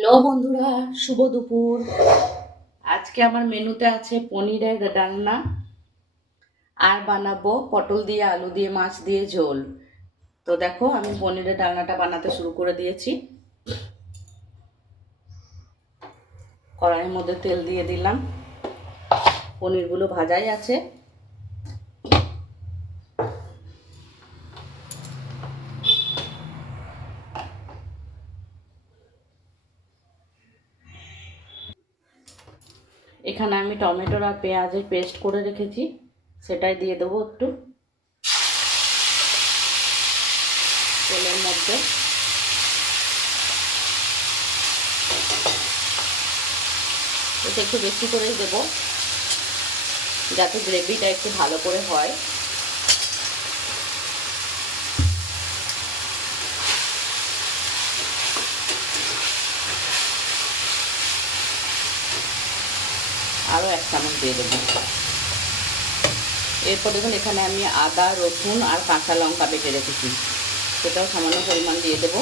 Hello বন্ধুরা, শুভ দুপুর। আজকে আমার মেনুতে আছে পনিরের ডালনা আর বানাবো পটল দিয়ে আলু দিয়ে মাছ দিয়ে ঝোল। তো দেখো, আমি পনিরের ডালনাটা বানাতে শুরু করে দিয়েছি। কড়াইয়ের মধ্যে তেল দিয়ে দিলাম। পনিরগুলো ভাজাই আছে। এখানে আমি টমেটোর আর পেঁয়াজের পেস্ট করে রেখেছি, সেটাই দিয়ে দেবো একটু তেলের মধ্যে। এটা একটু বেশি করেই দেবো, যাতে গ্রেভিটা একটু ভালো করে হয়। আরও 1 চামচ দিয়ে দেবো। এরপর দেখুন, এখানে আমি আদা, রসুন আর কাঁচা লঙ্কা বেটে রেখেছি, সেটাও সামান্য পরিমাণ দিয়ে দেবো।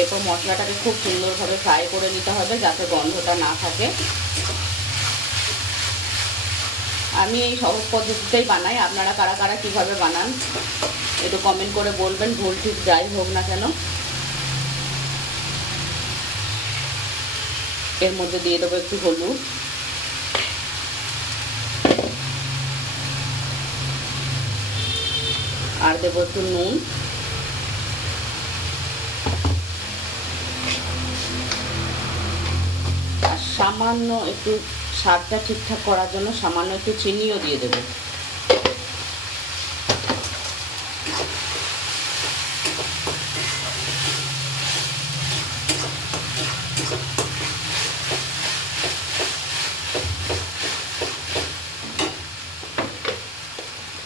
এরপর মশলাটাকে খুব সুন্দরভাবে ফ্রাই করে নিতে হবে, যাতে গন্ধটা না থাকে। আমি এই সহজ পদ্ধতিতেই বানাই, আপনারা কারা কারা কীভাবে বানান একটু কমেন্ট করে বলবেন, ভুল ঠিক যাই হোক না কেন। এর মধ্যে দিয়ে দেবো একটু হলুদ, আর দেবো একটু নুন, আর সামান্য একটু স্বাদটা ঠিকঠাক করার জন্য সামান্য একটু চিনিও দিয়ে দেবো।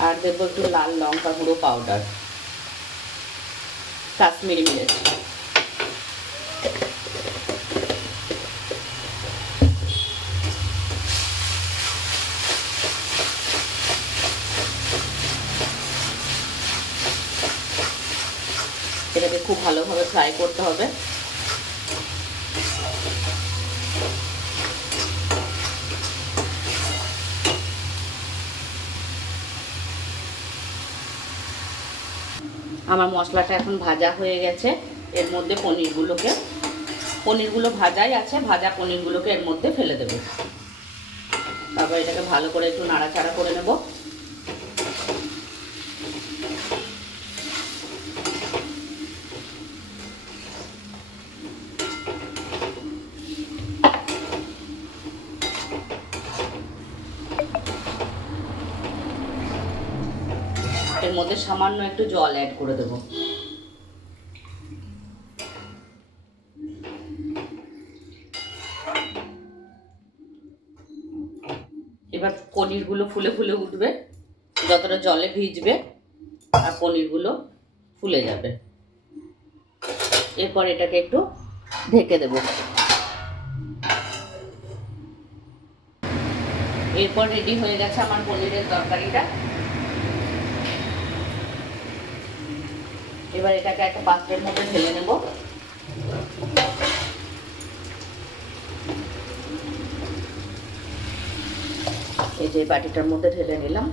আর দেবো একটু লাল লঙ্কা গুঁড়ো পাউডার, কাশ্মীরি মির্চ। এটাকে খুব ভালোভাবে ফ্রাই করতে হবে। আমার মশলাটা এখন ভাজা হয়ে গেছে। এর মধ্যে পনিরগুলো ভাজাই আছে, ভাজা পনিরগুলোকে এর মধ্যে ফেলে দেব। তারপর এটাকে ভালো করে একটু নাড়াচাড়া করে নেব। এর মধ্যে সামান্য একটু জল অ্যাড করে দেব। এবার পনিরগুলো ফুলে ফুলে উঠবে, যতটা জলে ভিজবে আর পনিরগুলো ফুলে যাবে। এরপর এটাকে একটু ঢেকে দেব। এরপর রেডি হয়ে গেছে আমার পনিরের তরকারিটা। এবার এটাকে একটা পাত্রের মধ্যে ঢেলে নেব। এই যে বাটিটার মধ্যে ঢেলে নিলাম।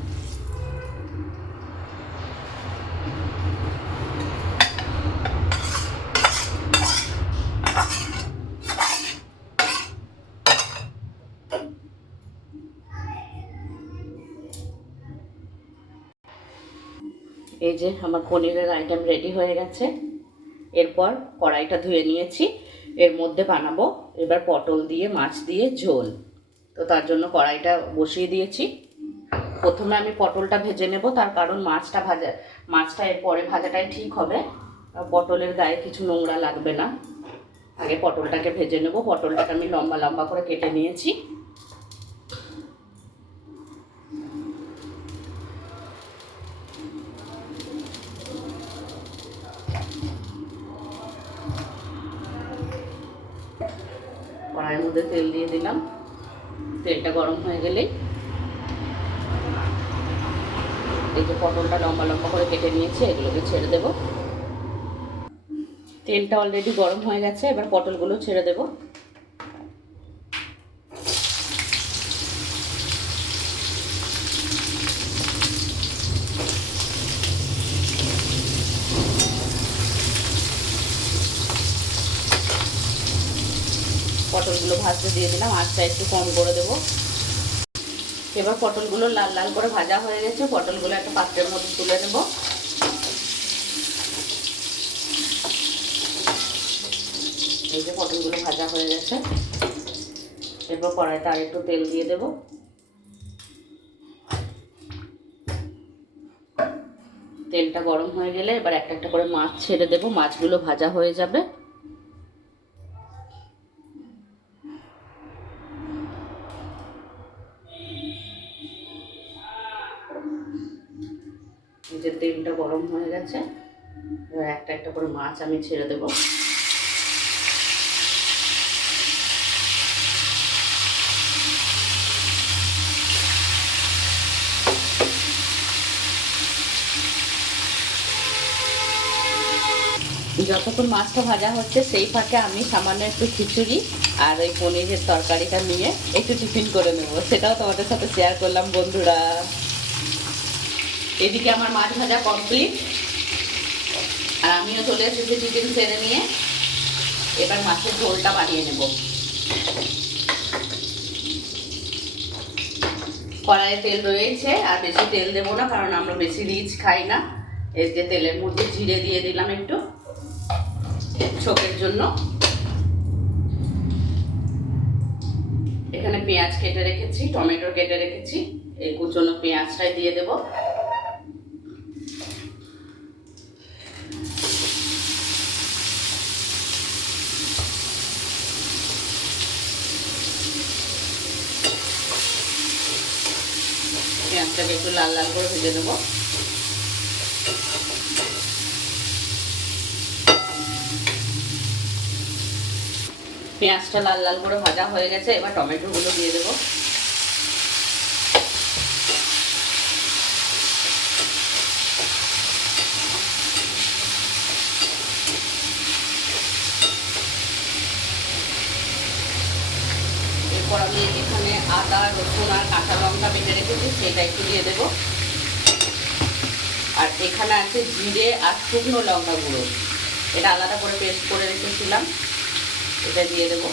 এই যে আমার পনিরের আইটেম রেডি হয়ে গেছে। এরপর কড়াইটা ধুয়ে নিয়েছি, এর মধ্যে বানাবো এবার পটল দিয়ে মাছ দিয়ে ঝোল। তো তার জন্য কড়াইটা বসিয়ে দিয়েছি। প্রথমে আমি পটলটা ভেজে নেব, তার কারণ মাছটা এরপরে ভাজাটাই ঠিক হবে। পটলের গায়ে কিছু নোংরা লাগবে না। আগে পটলটাকে ভেজে নেব। পটলটাকে আমি লম্বা লম্বা করে কেটে নিয়েছি। কড়াইয়ের মধ্যে তেল দিয়ে দিলাম। তেলটা গরম হয়ে গেলেই এই যে পটলটা লম্বা লম্বা করে কেটে নিয়েছি, এগুলোকে ছেড়ে দেব। তেলটা অলরেডি গরম হয়ে গেছে, এবার পটলগুলো ছেড়ে দেব। পটলগুলো ভাজতে দিয়ে দিলাম, আঁচটা একটু কম করে দেবো। এবার পটলগুলো লাল লাল করে ভাজা হয়ে গেছে, পটলগুলো একটা পাত্রের মধ্যে তুলে নেব। এই যে পটলগুলো ভাজা হয়ে গেছে, এরপর কড়াইতে আর একটু তেল দিয়ে দেব। তেলটা গরম হয়ে গেলে এবার একটা একটা করে মাছ ছেড়ে দেব, মাছগুলো ভাজা হয়ে যাবে। এই যে তেলটা গরম হয়ে গেছে, এবার একটা একটা করে মাছ আমি ছেড়ে দেব। যতক্ষণ মাছটা ভাজা হচ্ছে সেই ফাঁকে আমি সামান্য একটু খিচুড়ি আর ওই পনিরের তরকারিটা নিয়ে একটু টিফিন করে নেব, সেটাও তোমাদের সাথে শেয়ার করলাম বন্ধুরা। এদিকে আমার মাছ ভাজা কমপ্লিট, আর আমিও চলে এসেছি টিফিন সেরে নিয়ে। এবার মাছের ঝোলটা বানিয়ে নেব। কড়াইয়ে তেল রয়েছে, আর বেশি তেল দেবো না, কারণ আমরা বেশি রিচ খাই না। এর যে তেলের মধ্যে জিরে দিয়ে দিলাম একটু ছোকের জন্য। এখানে পেঁয়াজ কেটে রেখেছি, টমেটো কেটে রেখেছি, এই কুচনো পেঁয়াজটাই দিয়ে দেব। পেঁয়াজটাকে একটু লাল লাল করে ভেজে নেব। পেঁয়াজটা লাল লাল করে ভাজা হয়ে গেছে, এবার টমেটোগুলো দিয়ে দেবো। এরপর আমি এখানে আদা, রসুন আর কাঁচা লঙ্কা বেটে রেখেছি, সেটা একটু দিয়ে দেবো। আর এখানে আছে জিরে আর শুকনো লঙ্কা গুঁড়ো, এটা আলাদা করে পেস্ট করে রেখেছিলাম, এটা দিয়ে দেবো।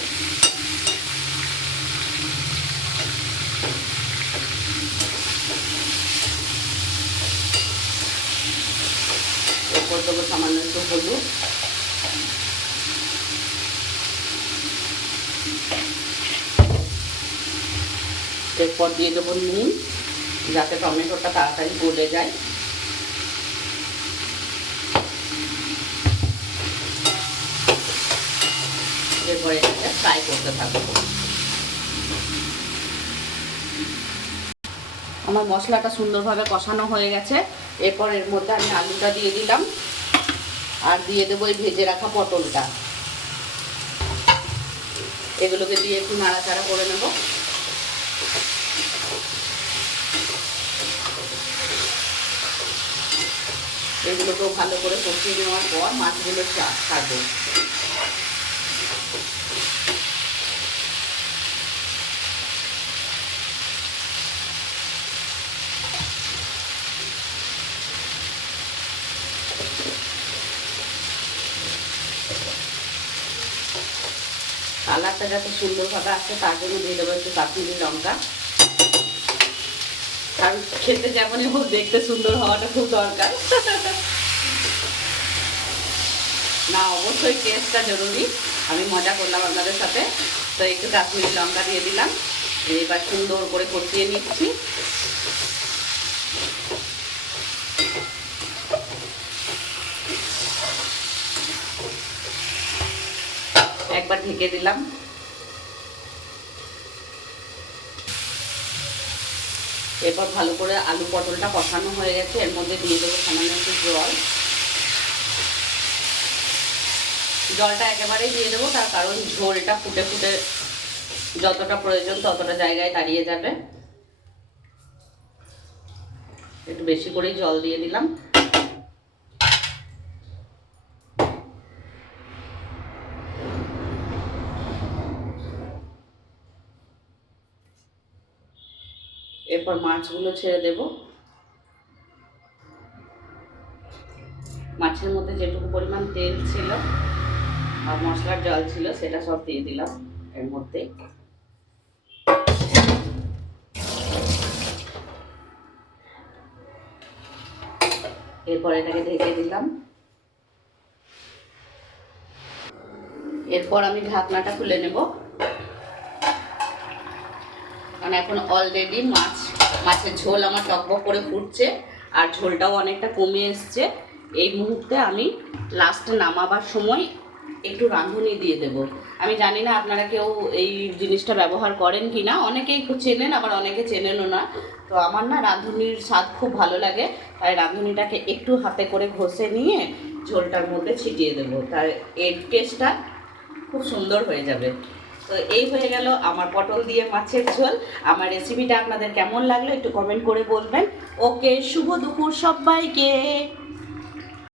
এরপর দেবো সামান্য একটু হলুদ, এরপর দিয়ে দেবো নুন, যাতে টমেটোটা তাড়াতাড়ি গলে যায়। এরপর এটাকে ফ্রাই করতে থাকবো। আমার মশলাটা সুন্দরভাবে কষানো হয়ে গেছে, এরপর এর মধ্যে আমি আলুটা দিয়ে দিলাম, আর দিয়ে দেবো এই ভেজে রাখা পটলটা। এগুলোকে দিয়ে একটু নাড়াচাড়া করে নেব। এগুলোকেও ভালো করে কষিয়ে নেওয়ার পর মাছগুলো ছাড়বো। কালারটা যাতে সুন্দরভাবে আসে তার জন্য দিয়ে দেবো একটু কাশ্মীরি লঙ্কা। কারণ খেতে যেমনই হোক দেখতে সুন্দর হওয়াটা খুব দরকার। না, অবশ্যই টেস্টটা জরুরি। আমি মজা করলাম আপনাদের সাথে, তো একটু কাশ্মীরি লঙ্কা দিয়ে দিলাম। এবার সুন্দর করে কষিয়ে নিচ্ছি। একবার ঢেকে দিলাম। এরপর ভালো করে আলু পটলটা কষানো হয়ে গেছে, এর মধ্যে দিয়ে দেবো সামান্য একটু জল। জলটা একেবারেই দিয়ে দেবো, তার কারণ ঝোলটা ফুটে ফুটে যতটা প্রয়োজন ততটা জায়গায় দাঁড়িয়ে যাবে। একটু বেশি করেই জল দিয়ে দিলাম। এরপর মাছগুলো ছেড়ে দেব। মাছের মধ্যে যেটুকু পরিমাণ তেল ছিল আর মশলার জল ছিল সেটা সব দিয়ে দিলাম এর মধ্যে। এরপর এটাকে ঢেকে দিলাম। এরপর আমি ঢাকনাটা খুলে নেব, কারণ এখন অলরেডি মাছের ঝোল আমার টকবক করে ফুটছে আর ঝোলটাও অনেকটা কমে এসছে। এই মুহূর্তে আমি লাস্টে নামাবার সময় একটু রাঁধুনি দিয়ে দেব। আমি জানি না আপনারা কেউ এই জিনিসটা ব্যবহার করেন কি না, অনেকেই চেনেন আবার অনেকে চেনেনও না। তো আমার না রাঁধুনির স্বাদ খুব ভালো লাগে, তাই রাঁধুনিটাকে একটু হাতে করে ঘষে নিয়ে ঝোলটার মধ্যে ছিটিয়ে দেবো, তাই এর টেস্টটা খুব সুন্দর হয়ে যাবে। তো এই হয়ে গেল আমার পটল দিয়ে মাছের ঝোল। আমার রেসিপিটা আপনাদের কেমন লাগলো একটু কমেন্ট করে বলবেন। ওকে, শুভ দুপুর সবাইকে।